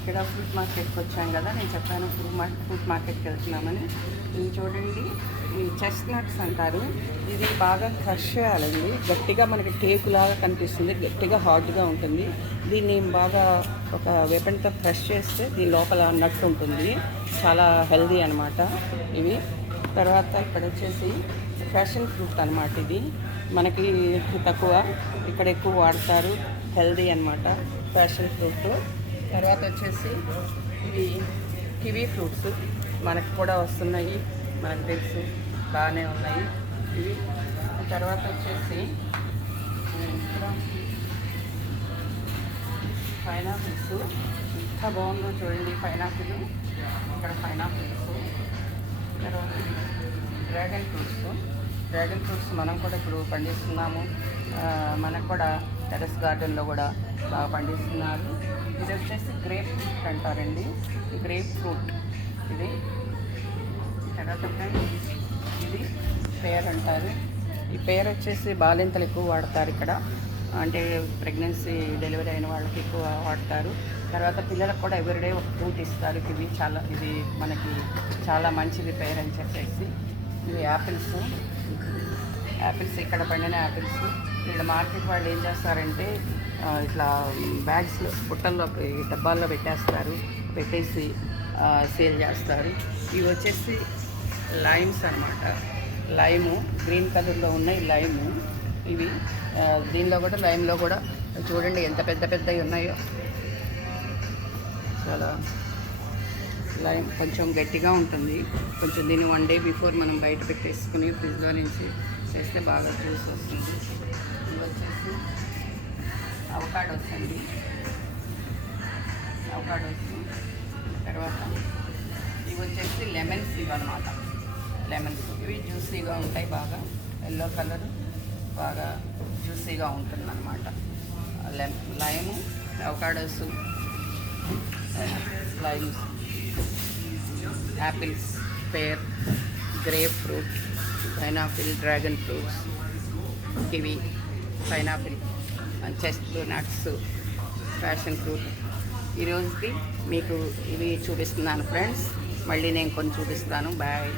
ఇక్కడ ఫ్రూట్ మార్కెట్కి వచ్చాం కదా, నేను చెప్పాను ఫ్రూట్ మార్కెట్కి వెళ్తున్నామని. ఇది చూడండి, ఈ చెస్ట్నట్స్ అంటారు. ఇది బాగా క్రష్ చేయాలండి, గట్టిగా మనకి కేకులాగా కనిపిస్తుంది, గట్టిగా హార్డ్గా ఉంటుంది. దీన్ని బాగా ఒక వేపన్తో క్రష్ చేస్తే దీని లోపల నట్ ఉంటుంది, చాలా హెల్దీ అనమాట ఇవి. తర్వాత ఇక్కడ వచ్చేసి ఫ్యాషన్ ఫ్రూట్ అనమాట. ఇది మనకి తక్కువ, ఇక్కడ ఎక్కువ వాడతారు, హెల్దీ అనమాట ఫ్యాషన్ ఫ్రూట్. తర్వాత వచ్చేసి ఇవి కివీ ఫ్రూట్స్ మనకు కూడా వస్తున్నాయి, మనకు తెలుసు, బాగానే ఉన్నాయి ఇవి. తర్వాత వచ్చేసి పైనాపిల్స్, ఎంత బాగుందో చూడండి పైనాపిల్. ఇక్కడ పైనాపిల్స్. తర్వాత డ్రాగన్ ఫ్రూట్స్ మనం కూడా ఇప్పుడు పండిస్తున్నాము, మనకు కూడా టెరెస్ గార్డెన్లో కూడా బాగా పండిస్తున్నారు. ఇది వచ్చేసి గ్రేప్ ఫ్రూట్ అంటారండి, గ్రేప్ ఫ్రూట్ ఇది. తర్వాత ఇది పేర్ అంటారు. ఈ పేర్ వచ్చేసి బాలింతలు ఎక్కువ వాడతారు ఇక్కడ, అంటే ప్రెగ్నెన్సీ డెలివరీ అయిన వాళ్ళకి ఎక్కువ వాడతారు. తర్వాత పిల్లలకు కూడా ఎవ్రీడే ఒక ఫ్రూట్ ఇస్తారు. ఇది మనకి చాలా మంచిది పేర్ అని చెప్పేసి. ఇవి యాపిల్స్ ఇక్కడ పండిన యాపిల్స్. ఇక్కడ మార్కెట్ వాళ్ళు ఏం చేస్తారంటే ఇట్లా బ్యాగ్స్లో, బుట్టల్లో, డబ్బాల్లో పెట్టేసి సేల్ చేస్తారు. ఇవి వచ్చేసి లైమ్స్ అనమాట. లైము గ్రీన్ కలర్లో ఉన్నాయి లైము ఇవి. లైమ్లో కూడా చూడండి ఎంత పెద్దవి ఉన్నాయో. చాలా లైమ్ కొంచెం గట్టిగా ఉంటుంది, కొంచెం దీన్ని 1 day బిఫోర్ మనం బయట పెట్టేసుకుని ఫ్రిడ్జ్లో నుంచి చేస్తే బాగా జ్యూస్ వస్తుంది. ఇవి వచ్చేసి అవకాడోస్ అండి, తర్వాత ఇవి వచ్చేసి లెమన్స్ ఇవన్నమాట. లెమన్స్ ఇవి జ్యూసీగా ఉంటాయి, బాగా ఎల్లో కలర్, బాగా జ్యూసీగా ఉంటుంది అన్నమాట. Lime, avocados, limes, apples, pear, grapefruit, pineapple, dragon fruits, kiwi, pineapple, chestnuts, passion fruit. ఈరోజుకి మీకు ఇవి చూపిస్తున్నాను ఫ్రెండ్స్, మళ్ళీ నేను కొన్ని చూపిస్తాను. బాయ్.